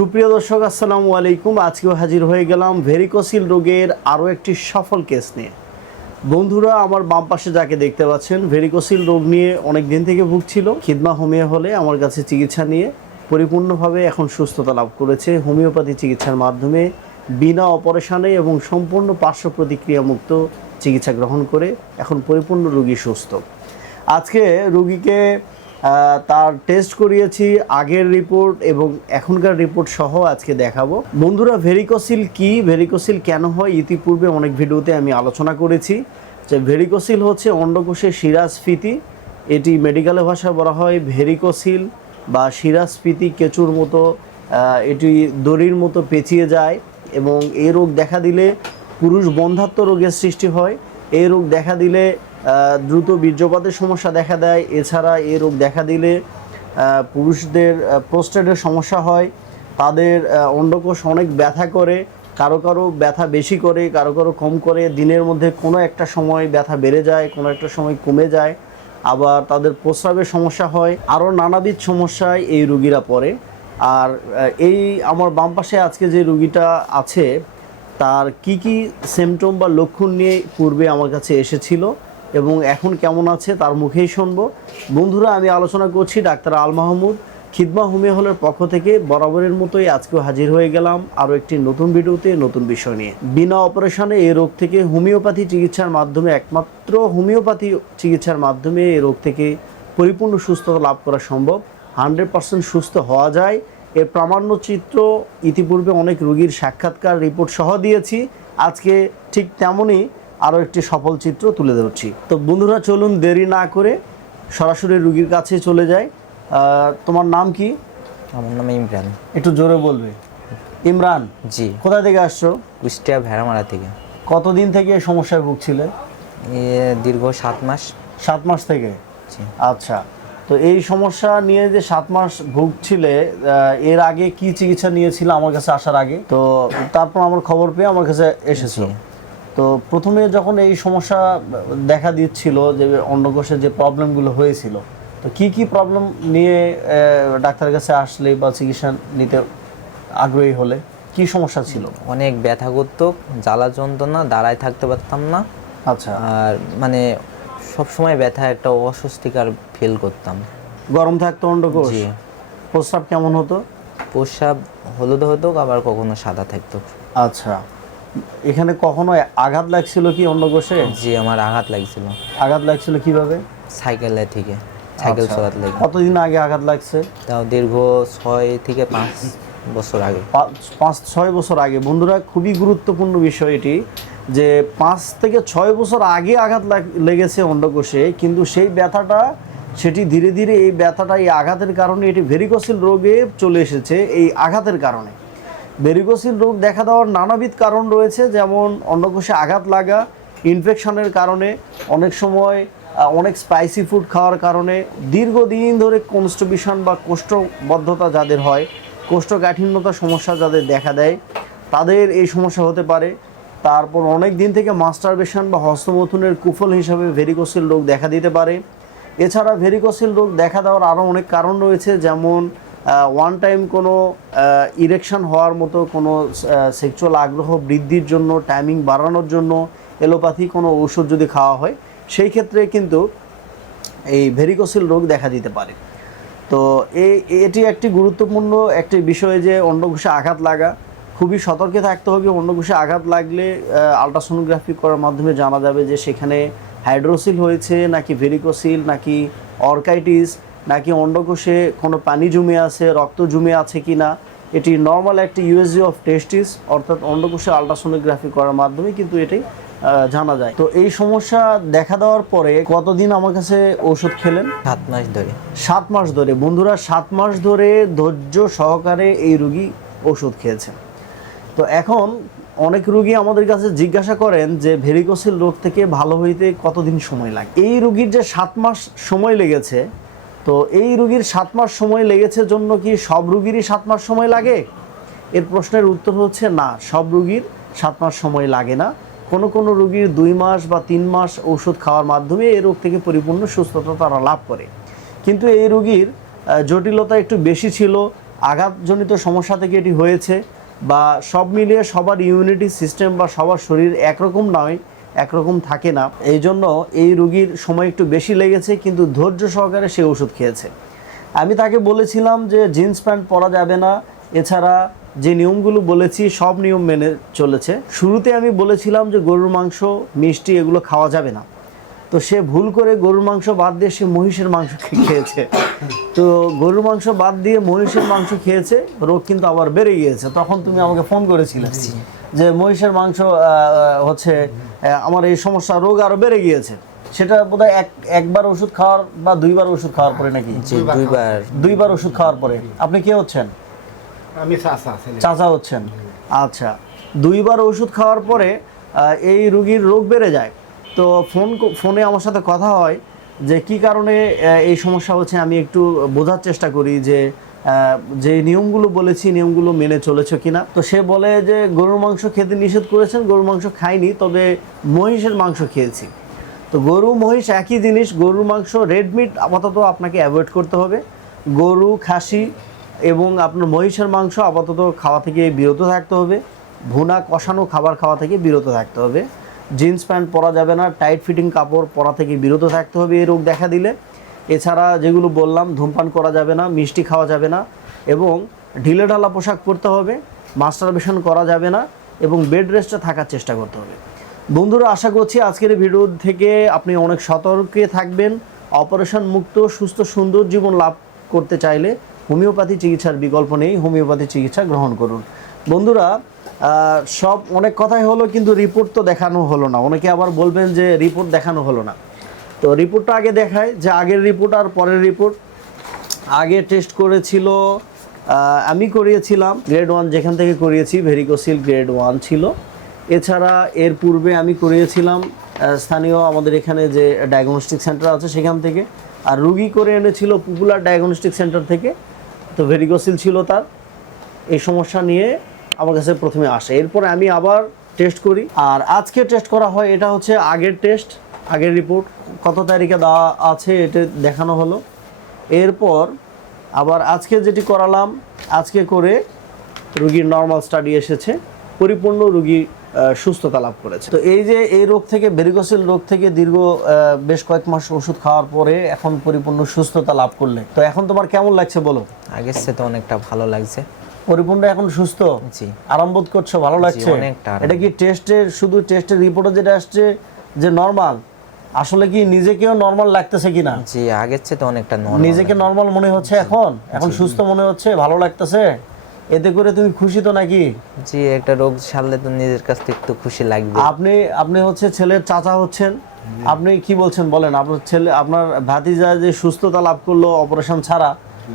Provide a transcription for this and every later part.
সুপ্রিয় দর্শক, আসসালামু আলাইকুম। আজকেও হাজির হয়ে গেলাম ভেরিকোসিল রোগের আরও একটি সফল কেস নিয়ে। বন্ধুরা, আমার বাম পাশে যাকে দেখতে পাচ্ছেন ভেরিকোসিল রোগ নিয়ে অনেক দিন থেকে ভুগছিল। খিদমা হোমিও হলে আমার কাছে চিকিৎসা নিয়ে পরিপূর্ণভাবে এখন সুস্থতা লাভ করেছে। হোমিওপ্যাথি চিকিৎসার মাধ্যমে বিনা অপারেশনে এবং সম্পূর্ণ পার্শ্ব প্রতিক্রিয়ামুক্ত চিকিৎসা গ্রহণ করে এখন পরিপূর্ণ রোগী সুস্থ। আজকে রুগীকে তার টেস্ট করিয়েছি, আগের রিপোর্ট এবং এখনকার রিপোর্ট সহ আজকে দেখাবো। বন্ধুরা ভেরিকোসিল কি? ভেরিকোসিল কেন হয়? ইতিপূর্বে অনেক ভিডিওতে আমি আলোচনা করেছি যে ভেরিকোসিল হচ্ছে অন্ডকোষের সিরাজফিতি এটি মেডিকেলের ভাষায় বলা হয় ভেরিকোসিল বা সিরাজফিতি কেঁচুর মতো এটি দড়ির মতো পেঁচিয়ে যায় এবং এই রোগ দেখা দিলে পুরুষ বন্ধাত্ম রোগের সৃষ্টি হয়। এই রোগ দেখা দিলে দ্রুত বীর্যপাতের সমস্যা দেখা দেয়। এছাড়া এ রোগ দেখা দিলে পুরুষদের প্রোস্টেটের সমস্যা হয়। তাদের অন্ডকোষ অনেক ব্যথা করে। কারও কারও ব্যথা বেশি করে, কারও কারও কম করে। দিনের মধ্যে কোনো একটা সময় ব্যথা বেড়ে যায়, কোনো একটা সময় কমে যায়। আবার তাদের প্রস্রাবের সমস্যা হয়। আরও নানাবিধ সমস্যায় এই রুগীরা পড়ে। আর এই আমার বাম পাশে আজকে যে রুগীটা আছে, তার কি কি সিমটম বা লক্ষণ নিয়ে পূর্বে আমার কাছে এসেছিল এবং এখন কেমন আছে তার মুখেই শুনব। বন্ধুরা, আমি আলোচনা করছি ডাক্তার আল মাহমুদ। খিদমা হোমিও হলের পক্ষ থেকে বরাবরের মতোই আজকেও হাজির হয়ে গেলাম আরও একটি নতুন ভিডিওতে, নতুন বিষয় নিয়ে। বিনা অপারেশনে এই রোগ থেকে হোমিওপ্যাথি চিকিৎসার মাধ্যমে, একমাত্র হোমিওপ্যাথি চিকিৎসার মাধ্যমে এই রোগ থেকে পরিপূর্ণ সুস্থতা লাভ করা সম্ভব। হান্ড্রেড পার্সেন্ট সুস্থ হওয়া যায়। এর প্রামাণ্য চিত্র ইতিপূর্বে অনেক রোগীর সাক্ষাৎকার রিপোর্ট সহ দিয়েছি। আজকে ঠিক তেমনই আরও একটি সফল চিত্র তুলে ধরছি। তো বন্ধুরা চলুন দেরি না করে সরাসরি রুগীর কাছে চলে যাই। আহ, তোমার নাম কি? আমার নাম ইমরান। একটু জোরে বলবে। ইমরান জি। কোথা থেকে আসছো? কুষ্টিয়া ভেড়ামারা থেকে। কতদিন থেকে এই সমস্যায় ভুগছিলে? দীর্ঘ সাত মাস। সাত মাস থেকে? আচ্ছা। তো এই সমস্যা নিয়ে যে সাত মাস ভুগছিলে এর আগে কি চিকিৎসা নিয়েছিল আমার কাছে আসার আগে? তো তারপর আমার খবর পেয়ে আমার কাছে এসেছিল। তো প্রথমে যখন এই সমস্যা দেখা দিচ্ছিল যে অন্ডকোষের যে প্রবলেমগুলো হয়েছিল তো কি কি প্রবলেম নিয়ে ডাক্তারের কাছে আসলে বা চিকিৎসা নিতে আগ্রহী হলে? কি সমস্যা ছিল? অনেক ব্যথা করতো জ্বালা যন্ত্রণা দাঁড়ায় থাকতে পারতাম না। আচ্ছা। আর মানে সব সময় ব্যথা একটা অস্বস্তিকার ফিল করতাম। গরম থাকতো অন্ডকোষ প্রস্রাব কেমন হতো? প্রস্রাব হলুদ হতো আবার কখনো সাদা থাকতো। আচ্ছা। এখানে কখনো আঘাত লাগছিল কি অন্য কোষে? জি আমার আঘাত লাগছিল। আঘাত লাগছিল কীভাবে? সাইকেলে থেকে সাইকেল আচ্ছা। চলাতে লাগে। কতদিন আগে আঘাত লাগছে? তাও দীর্ঘ ছয় থেকে পাঁচ বছর আগে। পাঁচ ছয় বছর আগে। বন্ধুরা খুবই গুরুত্বপূর্ণ বিষয় এটি যে পাঁচ থেকে ছয় বছর আগে আঘাত লাগ- লেগেছে অন্ডকোষে কিন্তু সেই ব্যথাটা সেটি ধীরে ধীরে এই ব্যথাটা এই আঘাতের কারণে এটি ভেরিকোসিল রোগে চলে এসেছে এই আঘাতের কারণে। ভেরিকোসিল রোগ দেখা দেওয়ার নানাবিধ কারণ রয়েছে, যেমন অন্নকোষে আঘাত লাগা ইনফেকশনের কারণে, অনেক সময় অনেক স্পাইসি ফুড খাওয়ার কারণে, দীর্ঘদিন ধরে কনস্টিবিউশন বা কোষ্ঠবদ্ধতা যাদের হয়, কোষ্ঠকাঠিন্যতা সমস্যা যাদের দেখা দেয়, তাদের এই সমস্যা হতে পারে। তারপর অনেক দিন থেকে মাস্টারবেশন বা হস্তমথুনের কুফল হিসাবে ভেরিকোসিল রোগ দেখা দিতে পারে। এছাড়া ভেরিকোসিল রোগ দেখা দেওয়ার আরও অনেক কারণ রয়েছে, যেমন ওয়ান টাইম কোনো ইরেকশন হওয়ার মতো কোনো সেক্সুয়াল আগ্রহ বৃদ্ধির জন্য টাইমিং বাড়ানোর জন্য এলোপ্যাথি কোনো ঔষধ যদি খাওয়া হয়, সেই ক্ষেত্রে কিন্তু এই ভেরিকোসিল রোগ দেখা দিতে পারে। তো এই এটি একটি গুরুত্বপূর্ণ একটি বিষয় যে অন্ডকোষে আঘাত লাগা, খুবই সতর্কে থাকতে হবে। অন্ডকোষে আঘাত লাগলে আলট্রাসোনোগ্রাফি করার মাধ্যমে জানা যাবে যে সেখানে হাইড্রোসিল হয়েছে, নাকি ভেরিকোসিল নাকি অর্কাইটিস নাকি অন্ডকোষে কোনো পানি জমে আছে রক্ত জমে আছে কি না এটি নর্মাল একটি ইউএসজি অফ টেস্টিস অর্থাৎ অন্ডকোষে আলট্রাসোনোগ্রাফি করার মাধ্যমে কিন্তু এটি জানা যায়। তো এই সমস্যা দেখা দেওয়ার পরে কতদিন আমার কাছে ঔষধ খেলেন? সাত মাস ধরে। সাত মাস ধরে। বন্ধুরা সাত মাস ধরে ধৈর্য সহকারে এই রুগী ওষুধ খেয়েছেন। তো এখন অনেক রুগী আমাদের কাছে জিজ্ঞাসা করেন যে ভেরিকোসিল রোগ থেকে ভালো হইতে কতদিন সময় লাগে? এই রুগীর যে সাত মাস সময় লেগেছে তো এই রুগীর সাত মাস সময় লেগেছে জন্য কি সব রুগীরই সাত মাস সময় লাগে? এর প্রশ্নের উত্তর হচ্ছে না, সব রুগীর সাত মাস সময় লাগে না। কোনো কোনো রুগীর দুই মাস বা তিন মাস ওষুধ খাওয়ার মাধ্যমে এই রোগ থেকে পরিপূর্ণ সুস্থতা তারা লাভ করে। কিন্তু এই রুগীর জটিলতা একটু বেশি ছিল, আঘাতজনিত সমস্যা থেকে এটি হয়েছে বা সব মিলিয়ে সবার ইমিউনিটি সিস্টেম বা সবার শরীর একরকম নয় একরকম থাকে না। এই জন্য এই রুগীর সময় একটু বেশি লেগেছে, কিন্তু ধৈর্য সহকারে সে ওষুধ খেয়েছে। আমি তাকে বলেছিলাম যে জিন্স প্যান্ট পরা যাবে না। এছাড়া যে নিয়মগুলো বলেছি, সব নিয়ম মেনে চলেছে। শুরুতে আমি বলেছিলাম যে গরুর মাংস, মিষ্টি, এগুলো খাওয়া যাবে না। তো সে ভুল করে গরুর মাংস বাদ দিয়ে সে মহিষের মাংস খেয়েছে। তো গরুর মাংস বাদ দিয়ে মহিষের মাংস খেয়েছে রোগ কিন্তু আবার বেড়ে গিয়েছে। তখন তুমি আমাকে ফোন করেছিলে যে মহিষের মাংস হচ্ছে আমার এই সমস্যা রোগ আরও বেড়ে গিয়েছে। সেটা বোধহয় এক একবার ওষুধ খাওয়ার বা দুইবার ওষুধ খাওয়ার পরে নাকি? দুইবার দুইবার। ওষুধ খাওয়ার পরে। আপনি কে হচ্ছেন? আমি চাচা হচ্ছেন। আচ্ছা। দুইবার ওষুধ খাওয়ার পরে এই রুগীর রোগ বেড়ে যায়। তো ফোন ফোনে আমার সাথে কথা হয় যে কি কারণে এই সমস্যা হচ্ছে আমি একটু বোঝার চেষ্টা করি যে যে নিয়মগুলো বলেছি, নিয়মগুলো মেনে চলেছে কিনা। তো সে বলে যে, গরুর মাংস খেতে নিষেধ করেছেন, গরুর মাংস খাইনি, তবে মহিষের মাংস খেয়েছি। তো গরু, মহিষ একই জিনিস, গরুর মাংস, রেড মিট আপাতত আপনাকে অ্যাভয়েড করতে হবে। গরু, খাসি এবং আপনার মহিষের মাংস আপাতত খাওয়া থেকে বিরত থাকতে হবে। ভুনা, কষানো খাবার খাওয়া থেকে বিরত থাকতে হবে। জিন্স প্যান্ট পরা যাবে না, টাইট ফিটিং কাপড় পরা থেকে বিরত থাকতে হবে এই রোগ দেখা দিলে। এছাড়া যেগুলো বললাম, ধূমপান করা যাবে না, মিষ্টি খাওয়া যাবে না এবং ঢিলে ঢালা পোশাক পরতে হবে, মাস্টারবেশন করা যাবে না এবং বেড রেস্টে থাকার চেষ্টা করতে হবে। বন্ধুরা, আশা করছি আজকের ভিডিও থেকে আপনি অনেক সতর্কে থাকবেন। অপারেশন মুক্ত, সুস্থ, সুন্দর জীবন লাভ করতে চাইলে হোমিওপ্যাথি চিকিৎসার বিকল্প নেই। হোমিওপ্যাথি চিকিৎসা গ্রহণ করুন। বন্ধুরা সব অনেক কথাই হলো কিন্তু রিপোর্ট তো দেখানো হলো না। অনেকে আবার বলবেন যে রিপোর্ট দেখানো হলো না। তো রিপোর্টটা আগে দেখায় যে আগের রিপোর্ট আর পরের রিপোর্ট আগে টেস্ট করেছিল আমি করিয়েছিলাম গ্রেড ওয়ান যেখান থেকে করিয়েছি ভেরিকোসিল গ্রেড ওয়ান ছিল। এছাড়া এর পূর্বে আমি করিয়েছিলাম স্থানীয় আমাদের এখানে যে ডায়াগনস্টিক সেন্টার আছে সেখান থেকে। আর রুগী করে এনেছিল পপুলার ডায়াগনস্টিক সেন্টার থেকে, তো ভেরিকোসিল ছিল তার। এই সমস্যা নিয়ে আমার কাছে প্রথমে আসে। এরপরে আমি আবার টেস্ট করি। আর আজকে টেস্ট করা হয়, এটা হচ্ছে আগের টেস্ট আগের রিপোর্ট কত তারিখে দেওয়া আছে এটা দেখানো হলো। এরপর আবার আজকে যেটি করালাম, আজকে করে রুগীর নর্মাল স্টাডি এসেছে, পরিপূর্ণ রুগী সুস্থতা লাভ করেছে। তো এই যে এই রোগ থেকে ভেরিকোসিল রোগ থেকে দীর্ঘ বেশ কয়েক মাস ওষুধ খাওয়ার পরে এখন পরিপূর্ণ সুস্থতা লাভ করলে। তো এখন তোমার কেমন লাগছে বলো? আগের সাথে অনেকটা ভালো লাগছে। পরিপূর্ণ এখন সুস্থ। আরাম বোধ করছ ভালো লাগছে? এটা কি টেস্টের শুধু টেস্টের রিপোর্টে যেটা আসছে যে নর্মাল আসলে কি নিজেকেও নর্মাল লাগতেছে কিনা? জি আগের চেয়ে তো অনেকটা নরমাল নিজেকে নর্মাল মনে হচ্ছে এখন? এখন সুস্থ মনে হচ্ছে ভালো লাগতেছে? এতে করে তুমি খুশি তো নাকি? জি একটা রোগ সারলে তো নিজের কাছ থেকে একটু খুশি লাগবে। আপনি আপনি হচ্ছে ছেলের চাচা হচ্ছেন। আপনি কি বলছেন বলেন? আপনার ছেলে আপনার ভাতিজা যে সুস্থতা লাভ করল অপারেশন ছাড়া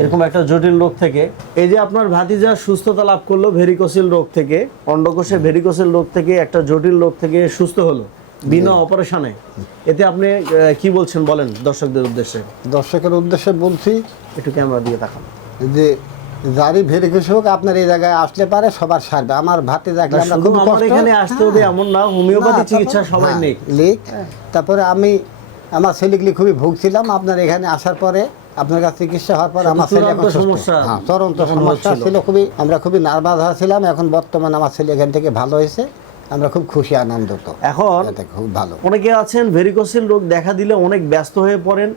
এরকম একটা জটিল রোগ থেকে। এই যে আপনার ভাতিজা সুস্থতা লাভ করল ভেরিকোসিল রোগ থেকে অন্ডকোষে ভেরিকোসিল রোগ থেকে একটা জটিল রোগ থেকে সুস্থ হলো বিনা অপারেশনে। এতে আপনি কি বলছেন বলেন দর্শকদের উদ্দেশ্যে? দর্শকের উদ্দেশ্যে বলছি একটু ক্যামেরা দিয়ে তাকান যে যারই ভেরিকেশ হোক আপনার এই জায়গায় আসলে পারে সবার সারবে। আমার ভাতে দেখলে আমরা খুব আমার এখানে আসতে হবে এমন না হোমিওপ্যাথি চিকিৎসা সবাই হ্যাঁ, নেই লিক তারপরে আমি আমার ছেলেগুলি খুবই ভুগছিলাম আপনার এখানে আসার পরে আপনার কাছে চিকিৎসা হওয়ার পর আমার ছেলে এখন সুস্থ। সমস্যা। হ্যাঁ চরন্ত সমস্যা ছিল। খুবই আমরা খুবই নার্ভাস হয়েছিলাম এখন বর্তমানে আমার ছেলে এখান থেকে ভালো হয়েছে আমরা খুব খুশি আনন্দিত। এখন খুব ভালো। অনেকে আছেন ভেরিকোসিল রোগ দেখা দিলে অনেক ব্যস্ত হয়ে পড়েন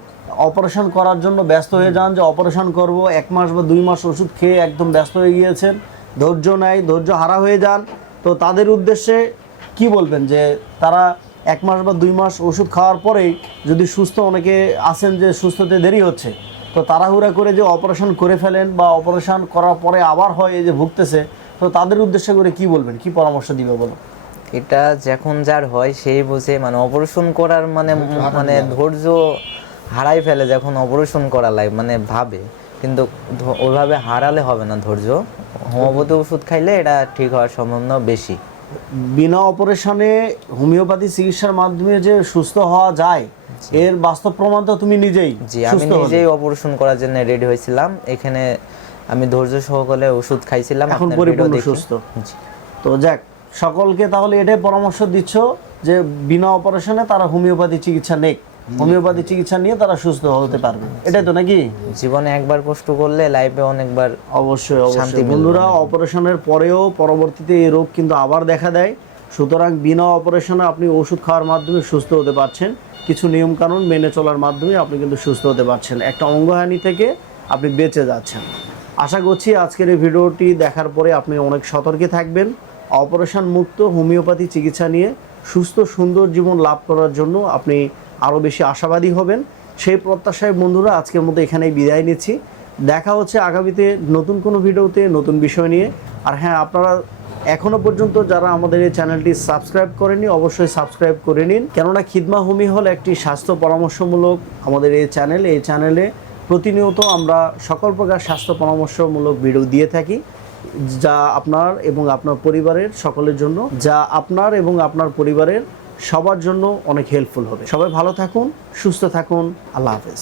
অপারেশন করার জন্য ব্যস্ত হয়ে যান যে অপারেশন করব এক মাস বা দুই মাস ওষুধ খেয়ে একদম ব্যস্ত হয়ে গিয়েছেন ধৈর্য নেয় ধৈর্য হারা হয়ে যান। তো তাদের উদ্দেশ্যে কি বলবেন যে তারা এক মাস বা দুই মাস ওষুধ খাওয়ার পরেই যদি সুস্থ অনেকে আছেন যে সুস্থতে দেরি হচ্ছে তো তাড়াহুড়া করে যে অপারেশন করে ফেলেন বা অপারেশন করার পরে আবার হয় এই যে ভুগতেছে তো তাদের উদ্দেশ্যে করে কি বলবেন? কি পরামর্শ দিবে বলো এটা যখন যার হয় সেই বুঝে মানে অপারেশন করার মানে মানে ধৈর্য হারাই ফেলে যখন অপারেশন করা লাগে মানে ভাবে। কিন্তু ওইভাবে হারালে হবে না ধৈর্য। হোমিওপ্যাথি ওষুধ খাইলে এটা ঠিক হওয়ার সম্ভাবনা বেশি। বিনা অপারেশনে হোমিওপ্যাথি চিকিৎসার মাধ্যমে যে সুস্থ হওয়া যায় এর বাস্তব প্রমাণ তো তুমি নিজেই জি আমি নিজেই অপারেশন করার জন্য রেডি হয়েছিলাম। এখানে আমি ধৈর্য সহকারে ওষুধ খাইছিলাম এখন পরিপূর্ণ। সুস্থ। তো যাক সকলকে তাহলে এটাই পরামর্শ দিচ্ছ যে বিনা অপারেশনে তারা হোমিওপ্যাথি চিকিৎসা নেক। হোমিওপ্যাথি চিকিৎসা নিয়ে তারা সুস্থ হতে পারবে। এটাই তো নাকি? জীবনে একবার কষ্ট করলে লাইফে অনেকবার অবশ্যই অবশ্যই। বন্ধুরা অপারেশনের পরেও পরবর্তীতে এই রোগ কিন্তু আবার দেখা দেয়। সুতরাং বিনা অপারেশনে আপনি ওষুধ খাওয়ার মাধ্যমে সুস্থ হতে পারছেন। কিছু নিয়ম কানুন মেনে চলার মাধ্যমে আপনি কিন্তু সুস্থ হতে পারছেন। একটা অঙ্গহানি থেকে আপনি বেঁচে যাচ্ছেন। আশা করছি আজকের এই ভিডিওটি দেখার পরে আপনি অনেক সতর্কে থাকবেন। অপারেশন মুক্ত, হোমিওপ্যাথি চিকিৎসা নিয়ে সুস্থ, সুন্দর জীবন লাভ করার জন্য আপনি আরও বেশি আশাবাদী হবেন। সেই প্রত্যাশায় বন্ধুরা, আজকের মতো এখানেই বিদায় নিচ্ছি। দেখা হচ্ছে আগামীতে নতুন কোনো ভিডিওতে, নতুন বিষয় নিয়ে। আর হ্যাঁ আপনারা এখনও পর্যন্ত যারা আমাদের এই চ্যানেলটি সাবস্ক্রাইব করেনি, অবশ্যই সাবস্ক্রাইব করে নিন। কেননা খিদমা হোমি হল একটি স্বাস্থ্য পরামর্শমূলক আমাদের এই চ্যানেল। এই চ্যানেলে প্রতিনিয়ত আমরা সকল প্রকার স্বাস্থ্য পরামর্শমূলক ভিডিও দিয়ে থাকি, যা আপনার এবং আপনার পরিবারের সকলের জন্য, যা আপনার এবং আপনার পরিবারের সবার জন্য অনেক হেল্পফুল হবে। সবাই ভালো থাকুন, সুস্থ থাকুন, আল্লাহ হাফেজ।